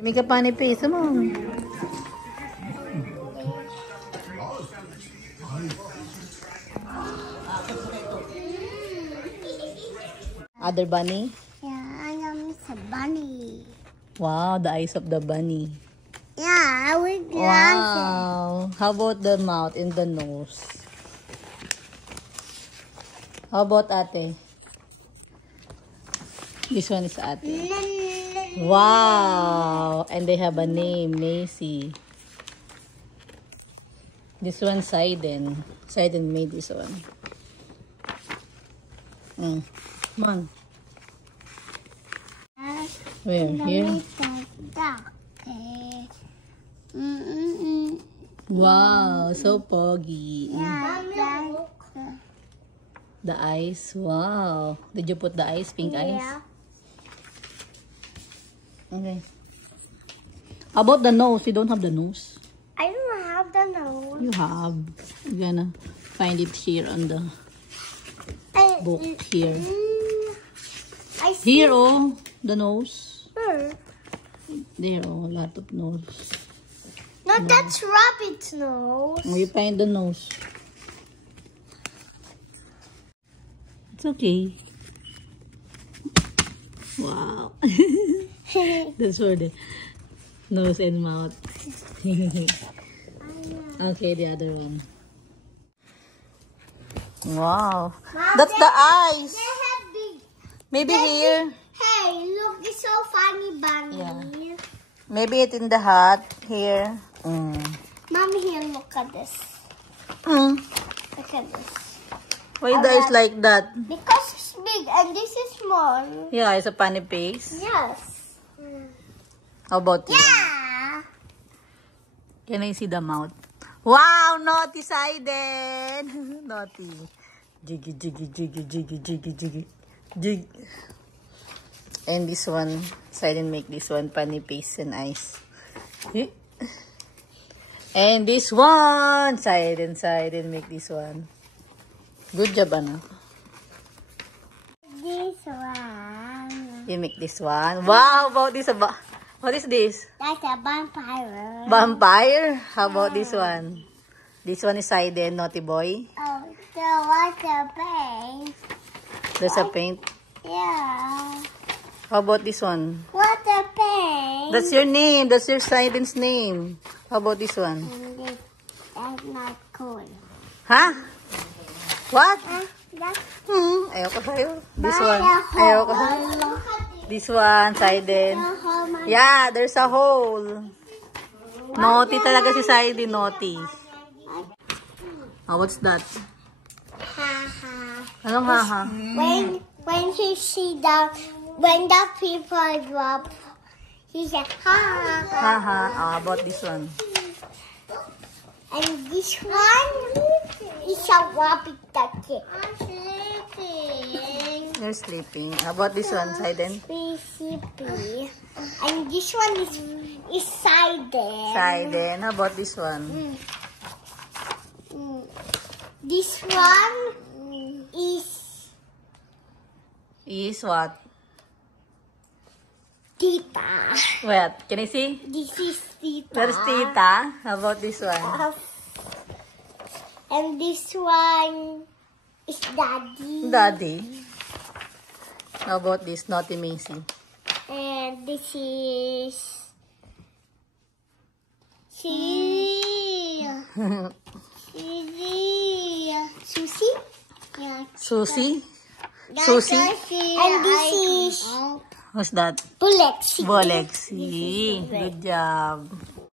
May ka pa ni Pisa mo. Other bunny? Yeah, I am a bunny. Wow, the eyes of the bunny. Yeah, with glasses. Wow. How about the mouth and the nose? How about ate? This one is ate. Wow. And they have a name, Macy. This one, Saiden. Saiden made this one. Come on. Where? Here? Wow, so poggy. Yeah, The eyes, wow. Did you put the eyes, pink eyes? Okay. How about the nose? You don't have the nose? I don't have the nose. You have. You're gonna find it here on the book here. I see Here, oh, the nose. her. There, oh, a lot of nose. No, that's rabbit's nose. Oh, you find the nose. It's okay. Wow. That's for the nose and mouth. Okay, the other one. Wow. Mom, That's the eyes. They have big. Maybe here. Hey, look, it's so funny, bunny. Yeah. Maybe it's in the hat here. Mommy, here, look at this. Look at this. Why the eyes like that? Because it's big and this is small. Yeah, it's a funny face. Yes. How about you? Yeah. Can I see the mouth? Wow, naughty Saiden. Naughty. Jiggy, jiggy, jiggy, jiggy, jiggy, jiggy. Jig. And this one, Saiden make this one funny face and eyes. And this one, Saiden make this one. Good job, anak. This one. You make this one. Wow, how about this? What is this? That's a vampire. Vampire? How about this one? This one is Saiden, naughty boy. Oh, so what's the paint? There's a paint. Yeah. How about this one? What's the paint? That's your name. That's your Saiden's name. How about this one? That's not cool. Huh? What? That's Ayaw ko sa'yo. This one. Ayaw ko sa'yo. This one, Saiden. Yeah, there's a hole. Naughty talaga si Saiden. Naughty. Oh, what's that? haha. Anong haha? When he see when the people drop, he said ha ha ha. Haha. How about this one? And this one is a rabbit ducky. I'm sleeping. You're sleeping. How about this one, Saiden? Sleepy. And this one is Saiden. Saiden. How about this one? This one Is what? Tita. Wait, can I see? This is Tita. There's Tita. How about this one? And this one is Daddy. Daddy. How about this? Naughty Macy. And this is Susie. Yeah. Susie? Susie? And this is Who's that? Bulexi. Bolexi. Good job.